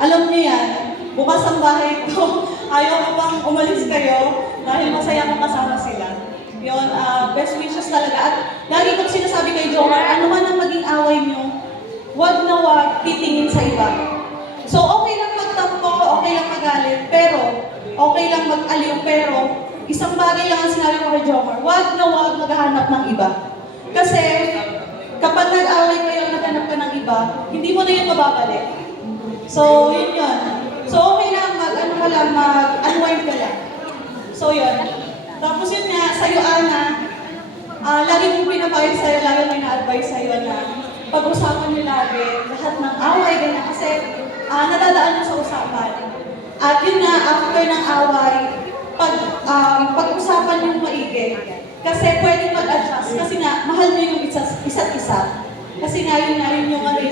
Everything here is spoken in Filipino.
Alam niyo yan, bukas ang bahay ko. Ayaw ko pang umalis kayo dahil masaya akong kasama sila. Yun, best wishes talaga. At lagi kong sinasabi kay Jomar, ano man ang maging away niyo, wag na wag titingin sa iba. So okay lang magtampo, okay lang magalit, pero okay lang mag-aliw, pero isang bagay lang ang sinabi ko kay Jomar, wag na wag maghahanap ng iba. Kasi kapag nag-away kayo, naghanap ka ng iba, hindi mo na yun mababalik. So yun yun. So okay lang mag-unwind ka lang. So yun. Tapos yun nga, sa'yo Ana, lagi mong pinapayo sa'yo, lagi may na-advise sa'yo na pag-usapan niyo lagi, lahat ng away, ganyan. Kasi nadadaan na sa usapan. At yun nga, after ng away, pag-usapan yung maigi. Kasi pwede mag-adjust. Kasi nga, mahal niyo yung isa't isa. Kasi nga yun nga,